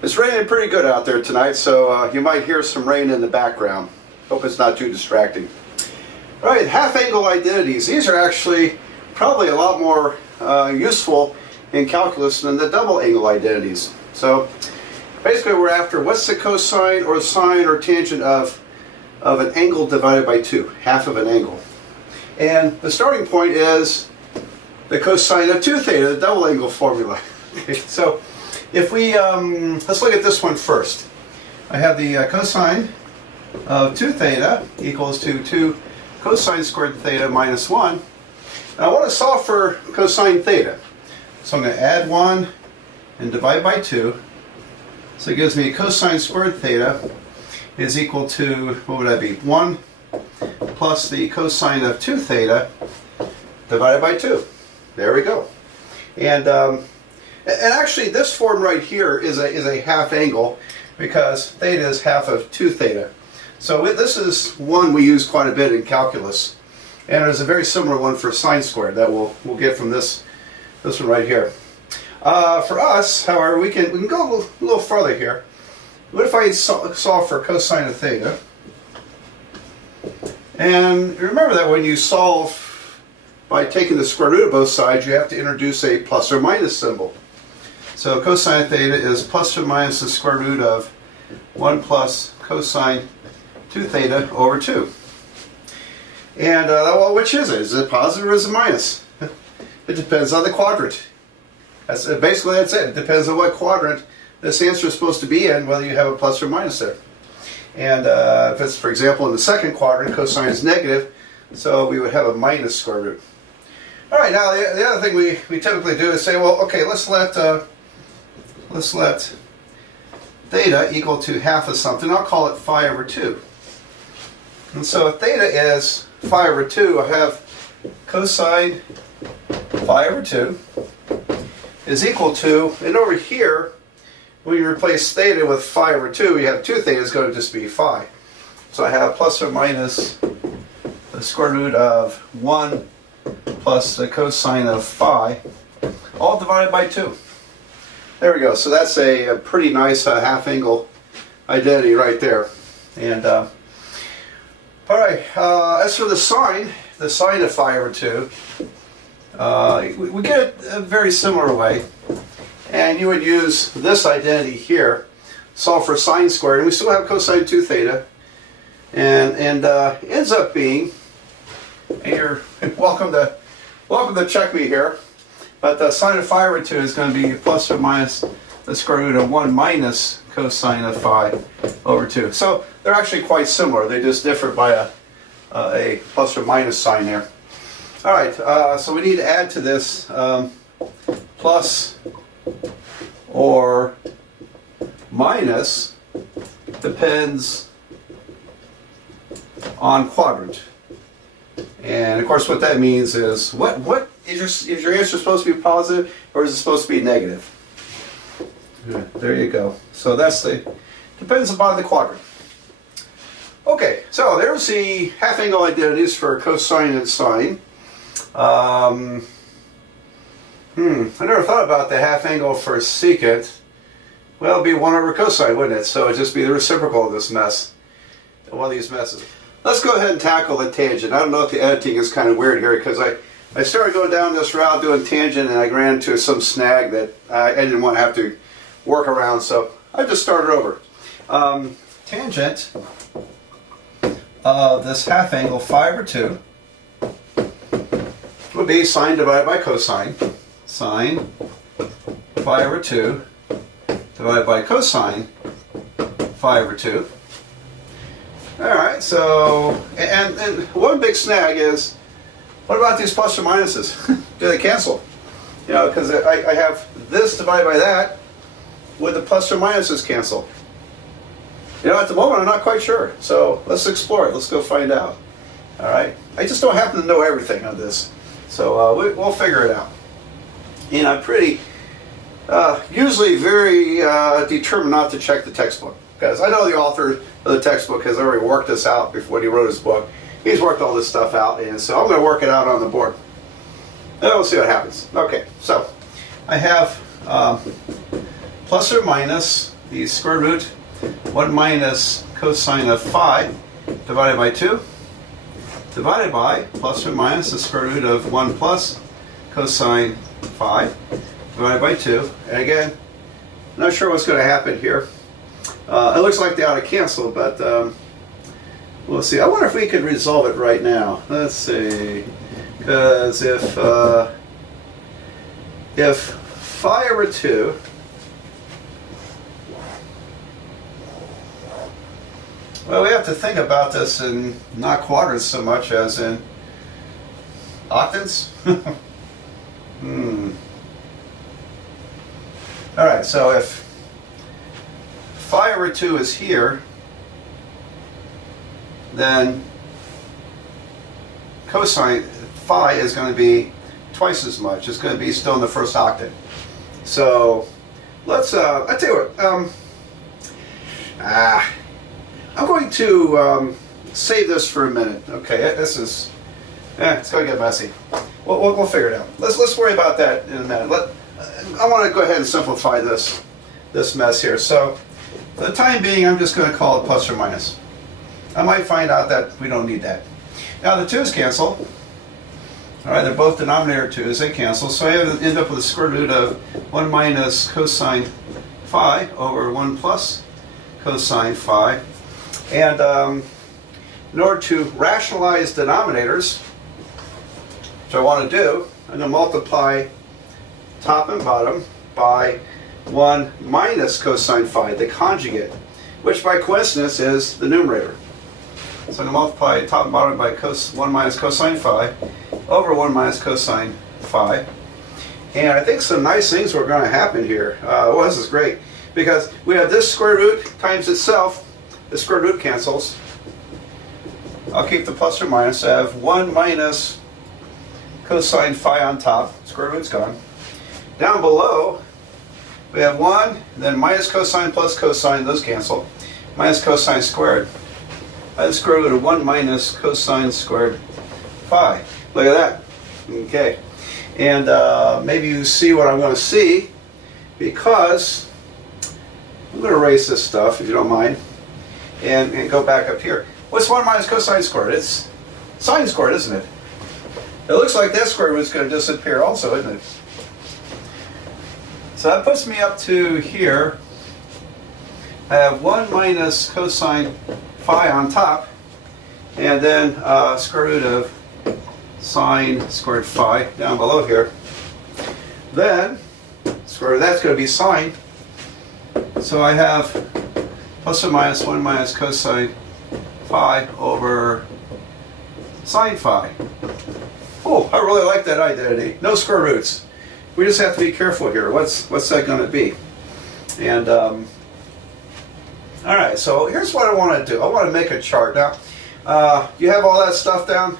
It's raining pretty good out there tonight, so you might hear some rain in the background. Hope it's not too distracting. All right, half-angle identities. These are actually probably a lot more useful in calculus than the double-angle identities. So basically we're after what's the cosine or sine or tangent of an angle divided by 2, half of an angle. And the starting point is the cosine of 2 theta, the double-angle formula. Okay, so if we, let's look at this one first. I have the cosine of 2 theta equals to 2 cosine squared theta minus 1. And I want to solve for cosine theta. So I'm going to add 1 and divide by 2. So it gives me cosine squared theta is equal to, what would that be? 1 plus the cosine of 2 theta divided by 2. There we go. And actually this form right here is a half angle because theta is half of 2 theta. So this is one we use quite a bit in calculus. And there's a very similar one for sine squared that we'll get from this one right here. For us, however, we can go a little farther here. What if I solve for cosine of theta? And remember that when you solve by taking the square root of both sides, you have to introduce a plus or minus symbol. So cosine of theta is plus or minus the square root of 1 plus cosine 2 theta over 2. And, well, which is it? Is it positive or is it minus? It depends on the quadrant. Basically, that's it. It depends on what quadrant this answer is supposed to be in, whether you have a plus or minus there. And if it's, for example, in the second quadrant, cosine is negative, so we would have a minus square root. All right, now the other thing we typically do is say, well, okay, let's let theta equal to half of something. I'll call it phi over 2. And so if theta is phi over 2, I have cosine phi over 2 is equal to, and over here, when you replace theta with phi over 2, you have 2 theta is going to just be phi. So I have plus or minus the square root of 1 plus the cosine of phi, all divided by 2. There we go. So that's a pretty nice half-angle identity right there. And all right, as for the sine of phi over 2, we get it a very similar way. And you would use this identity here, solve for sine squared, and we still have cosine 2 theta. And ends up being, and you're welcome to check me here, but the sine of phi over 2 is going to be plus or minus the square root of 1 minus cosine of phi over 2. So they're actually quite similar. They just differ by a plus or minus sign there. All right, so we need to add to this plus or minus depends on quadrant. And of course what that means is what is your answer supposed to be positive or is it supposed to be negative? Good. There you go. So that's depends upon the quadrant. Okay, so there's the half-angle identities for cosine and sine. I never thought about the half-angle for secant. Well, it'd be 1 over cosine, wouldn't it? So it'd just be the reciprocal of this mess, one of these messes. Let's go ahead and tackle the tangent. I don't know if the editing is kind of weird here because I started going down this route doing tangent and I ran into some snag that I didn't want to have to work around, so I just started over. Tangent of this half-angle phi over 2 would be sine divided by cosine. Sine phi over 2 divided by cosine phi over 2. Alright, so, and one big snag is, what about these plus or minuses? Do they cancel? You know, because I have this divided by that, would the plus or minuses cancel? You know, at the moment I'm not quite sure, so let's explore it, let's go find out. Alright, I just don't happen to know everything on this, so we'll figure it out. And I'm pretty, usually very determined not to check the textbook. Because I know the author of the textbook has already worked this out before when he wrote his book. He's worked all this stuff out, and so I'm going to work it out on the board. And we'll see what happens. Okay, so I have plus or minus the square root 1 minus cosine of phi divided by 2 divided by plus or minus the square root of 1 plus cosine phi divided by 2. And again, not sure what's going to happen here. It looks like they ought to cancel, but we'll see. I wonder if we could resolve it right now. Let's see. Because if phi over 2 well, we have to think about this in not quadrants so much as in octants. Alright, so if phi over 2 is here, then cosine phi is going to be twice as much. It's going to be still in the first octant. So let's, I tell you what, I'm going to save this for a minute. Okay, this is, it's going to get messy. We'll figure it out. Let's worry about that in a minute. I want to go ahead and simplify this mess here. So for the time being, I'm just going to call it plus or minus. I might find out that we don't need that. Now the 2's cancel. All right, they're both denominator 2's. They cancel. So I end up with the square root of 1 minus cosine phi over 1 plus cosine phi. And in order to rationalize denominators, which I want to do, I'm going to multiply top and bottom by 1 minus cosine phi, the conjugate, which by coincidence is the numerator. So I'm going to multiply top and bottom by 1 minus cosine phi over 1 minus cosine phi. And I think some nice things are going to happen here. Well, this is great, because we have this square root times itself. The square root cancels. I'll keep the plus or minus. I have 1 minus cosine phi on top. Square root's gone. Down below, we have 1, then minus cosine plus cosine. Those cancel. Minus cosine squared. I have the square root of 1 minus cosine squared phi. Look at that. Okay. And maybe you see what I'm going to see, because I'm going to erase this stuff, if you don't mind. And go back up here. What's 1 minus cosine squared? It's sine squared, isn't it? It looks like that square root is going to disappear also, isn't it? So that puts me up to here. I have 1 minus cosine phi on top, and then square root of sine squared phi down below here. Then square root of that's going to be sine. So I have plus or minus 1 minus cosine phi over sine phi. Oh, I really like that identity. No square roots. We just have to be careful here. What's that going to be? And all right, so here's what I want to do. I want to make a chart. Now, you have all that stuff down?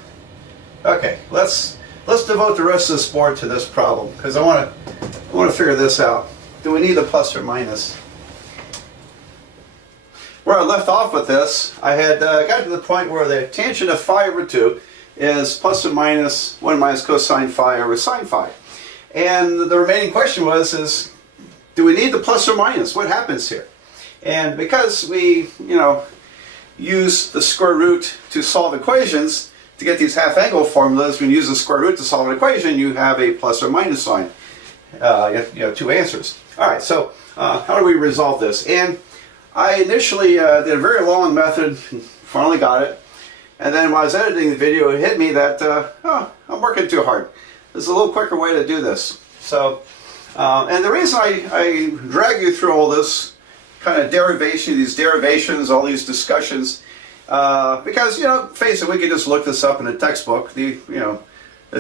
Okay, let's devote the rest of this board to this problem, because I want to figure this out. Do we need a plus or minus? Where I left off with this, I had got to the point where the tangent of phi over 2 is plus or minus 1 minus cosine phi over sine phi. And the remaining question was, do we need the plus or minus? What happens here? And because we, use the square root to solve equations, to get these half-angle formulas, when you use the square root to solve an equation, you have a plus or minus sign. You have two answers. All right, so how do we resolve this? And I initially did a very long method, finally got it, and then when I was editing the video, it hit me that, I'm working too hard. There's a little quicker way to do this. So, and the reason I drag you through all this kind of derivation, these derivations, all these discussions, because, face it, we could just look this up in a textbook. The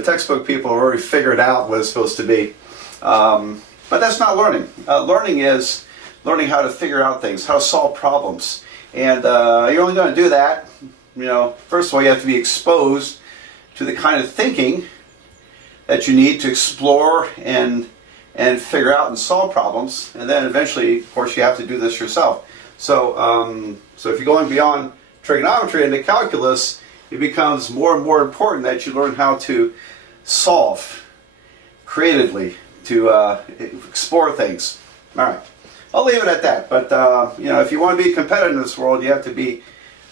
textbook people already figured out what it's supposed to be. But that's not learning. Learning is learning how to figure out things, how to solve problems. And you're only going to do that, first of all, you have to be exposed to the kind of thinking that you need to explore and figure out and solve problems. And then eventually, of course, you have to do this yourself. So, so if you're going beyond trigonometry into calculus, it becomes more and more important that you learn how to solve creatively, to explore things. All right. I'll leave it at that. But you know, if you want to be competitive in this world, you have to be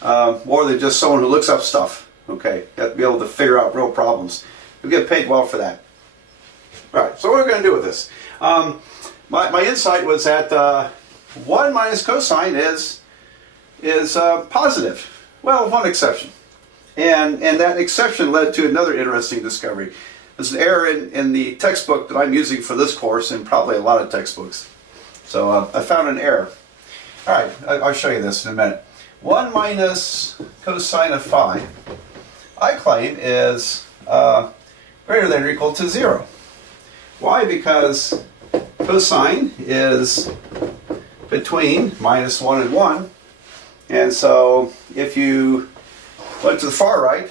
more than just someone who looks up stuff. Okay, you have to be able to figure out real problems. You get paid well for that. All right. So what are we going to do with this? My insight was that 1 minus cosine is positive. Well, with one exception. And that exception led to another interesting discovery. There's an error in the textbook that I'm using for this course, and probably a lot of textbooks. So I found an error. All right, I'll show you this in a minute. 1 minus cosine of phi, I claim, is greater than or equal to 0. Why? Because cosine is between minus 1 and 1. And so if you went to the far right,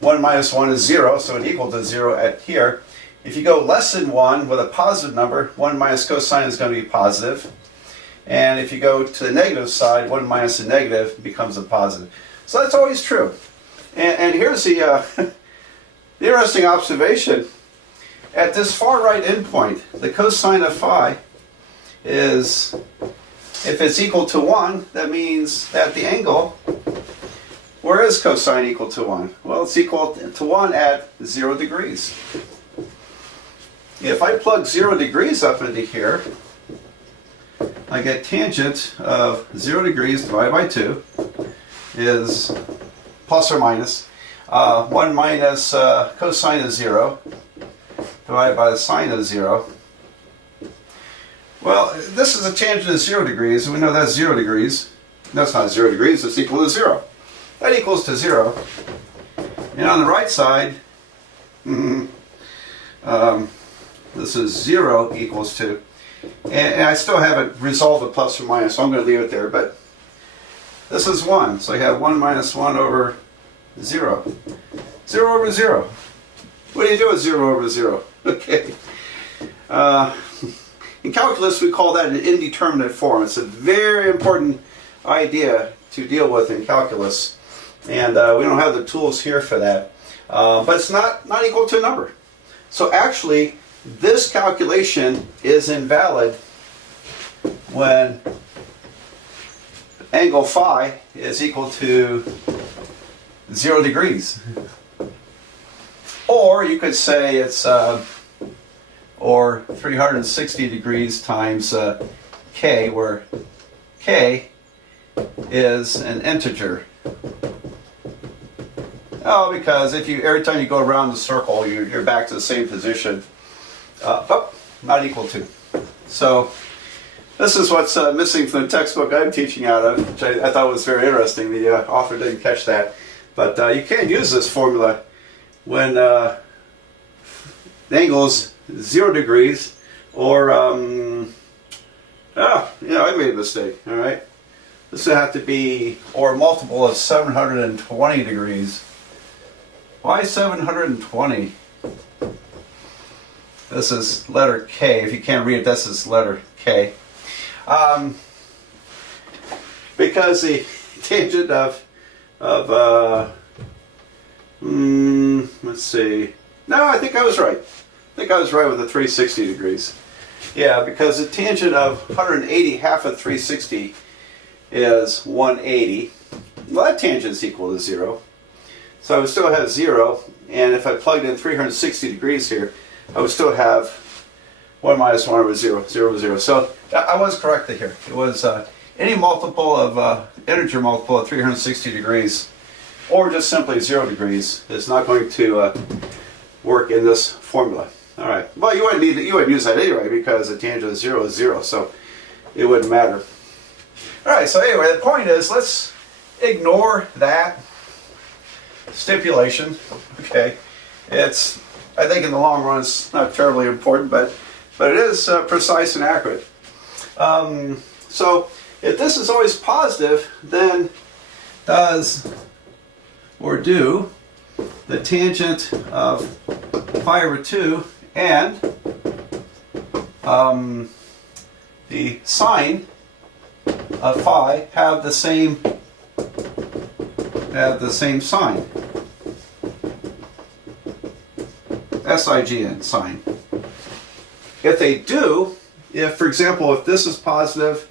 1 minus 1 is 0, so it's equal to 0 at here. If you go less than 1 with a positive number, 1 minus cosine is going to be positive. And if you go to the negative side, 1 minus the negative becomes a positive. So that's always true. And here's the, the interesting observation. At this far right endpoint, the cosine of phi is, if it's equal to 1, that means that the angle, where is cosine equal to 1? Well, it's equal to 1 at 0 degrees. If I plug 0 degrees up into here, I get tangent of 0 degrees divided by 2 is plus or minus 1 minus cosine of 0 divided by the sine of 0. Well, this is a tangent of 0 degrees, and we know that's 0 degrees. That's not 0 degrees, it's equal to 0. That equals to 0. And on the right side, this is 0 equals to, and I still haven't resolved the plus or minus, so I'm going to leave it there, but this is 1, so I have 1 minus 1 over 0. 0 over 0. What do you do with 0 over 0? Okay. In calculus, we call that an indeterminate form. It's a very important idea to deal with in calculus, and we don't have the tools here for that. But it's not equal to a number. So actually, this calculation is invalid when angle phi is equal to 0 degrees. Or you could say it's or 360 degrees times k, where k is an integer. Oh, because if you every time you go around the circle, you're back to the same position. Not equal to. So this is what's missing from the textbook I'm teaching out of, which I thought was very interesting. The author didn't catch that. But you can't use this formula when the angle is 0 degrees, or I made a mistake. All right, this would have to be or a multiple of 720 degrees. Why 720? This is letter K. If you can't read it, this is letter K. Because the tangent of let's see. No, I think I was right. I think I was right with the 360 degrees. Yeah, because the tangent of 180, half of 360 is 180. Well, that tangent is equal to 0. So I would still have 0, and if I plugged in 360 degrees here, I would still have 1 minus 1 over 0, 0 over 0. So I was correct here. It was any multiple of, integer multiple of 360 degrees, or just simply 0 degrees, is not going to work in this formula. All right. Well, you wouldn't use that anyway, because the tangent of 0 is 0, so it wouldn't matter. All right. So anyway, the point is, let's ignore that stipulation. Okay. It's, I think in the long run, it's not terribly important, but it is precise and accurate. So if this is always positive, then does or do the tangent of phi over 2 and the sine of phi have the same sign. SIGN, sign. If they do, if, for example, if this is positive,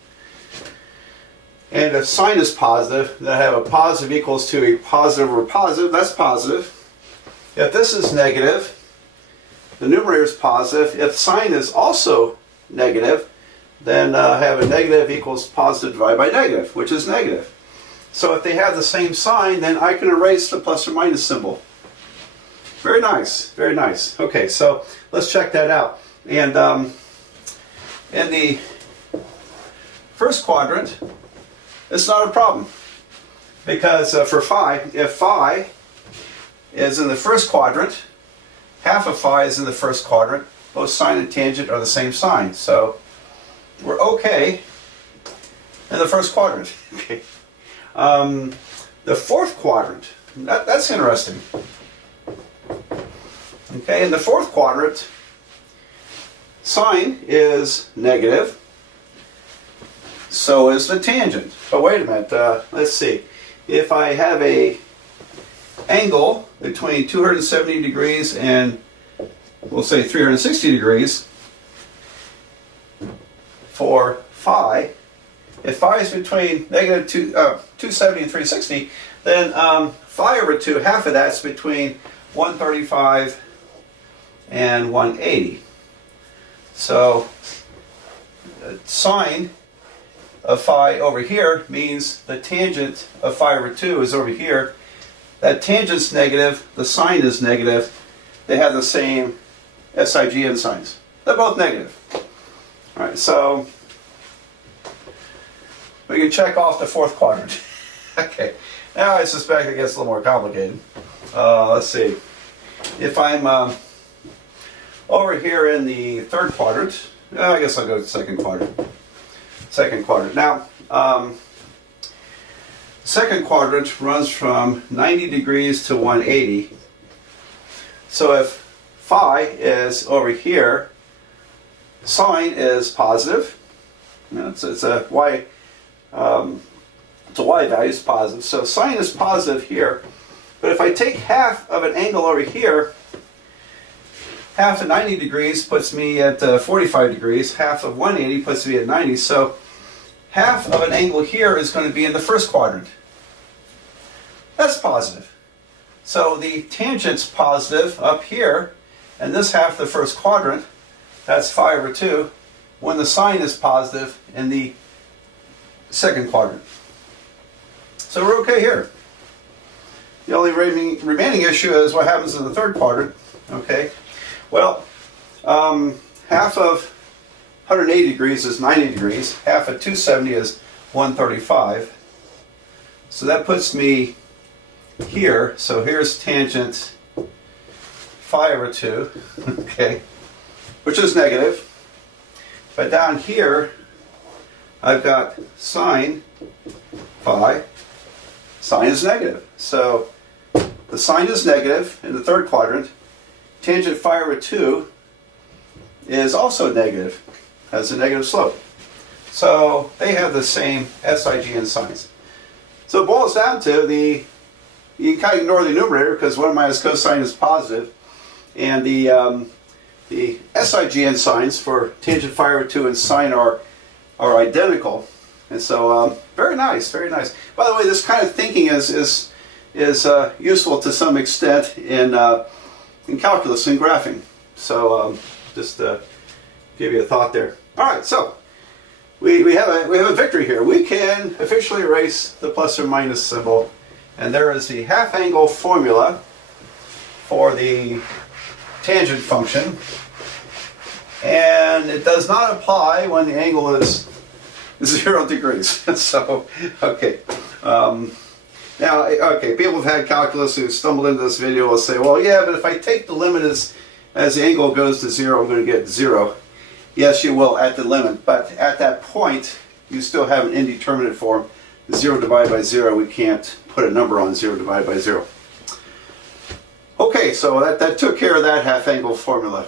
and if sine is positive, then I have a positive equals to a positive over positive, that's positive. If this is negative, the numerator is positive. If sine is also negative, then I have a negative equals positive divided by negative, which is negative. So if they have the same sign, then I can erase the plus or minus symbol. Very nice, very nice. Okay, so let's check that out. And in the first quadrant, it's not a problem. Because for phi, if phi is in the first quadrant, half of phi is in the first quadrant, both sine and tangent are the same sign. So we're okay in the first quadrant. Okay. The fourth quadrant, that's interesting. Okay, in the fourth quadrant, sine is negative, so is the tangent. But wait a minute, let's see. If I have a angle between 270 degrees and we'll say 360 degrees for phi, if phi is between negative 270 and 360, then phi over 2, half of that's between 135 and 180. So sine of phi over here means the tangent of phi over 2 is over here. That tangent's negative, the sine is negative. They have the same SIGN signs. They're both negative. All right, so we can check off the fourth quadrant. Okay, now I suspect it gets a little more complicated. Let's see. If I'm over here in the third quadrant, I guess I'll go to the second quadrant. Second quadrant. Now, second quadrant runs from 90 degrees to 180. So if phi is over here, sine is positive. It's a y. It's a y value is positive. So sine is positive here. But if I take half of an angle over here, half of 90 degrees puts me at 45 degrees. Half of 180 puts me at 90. So half of an angle here is going to be in the first quadrant. That's positive. So the tangent's positive up here, and this half of the first quadrant, that's phi over 2, when the sine is positive in the second quadrant. So we're okay here. The only remaining issue is what happens in the third quadrant. Okay, well, half of 180 degrees is 90 degrees. Half of 270 is 135. So that puts me here. So here's tangent phi over 2, okay, which is negative. But down here, I've got sine phi. Sine is negative. So the sine is negative in the third quadrant. Tangent phi over 2 is also negative, has a negative slope. So they have the same SIGN signs. So it boils down to you can kind of ignore the numerator because 1 minus cosine is positive, and the SIGN signs for tangent phi over 2 and sine are identical. And so very nice, very nice. By the way, this kind of thinking is useful to some extent in calculus and graphing. So just give you a thought there. All right, so we have a victory here. We can officially erase the plus or minus symbol, and there is the half angle formula for the tangent function, and it does not apply when the angle is 0 degrees. So, okay. Now, okay, people have had calculus who stumbled into this video will say, well, yeah, but if I take the limit as the angle goes to 0, I'm going to get 0. Yes, you will at the limit, but at that point, you still have an indeterminate form. 0 divided by 0, we can't put a number on 0 divided by 0. Okay, so that took care of that half angle formula.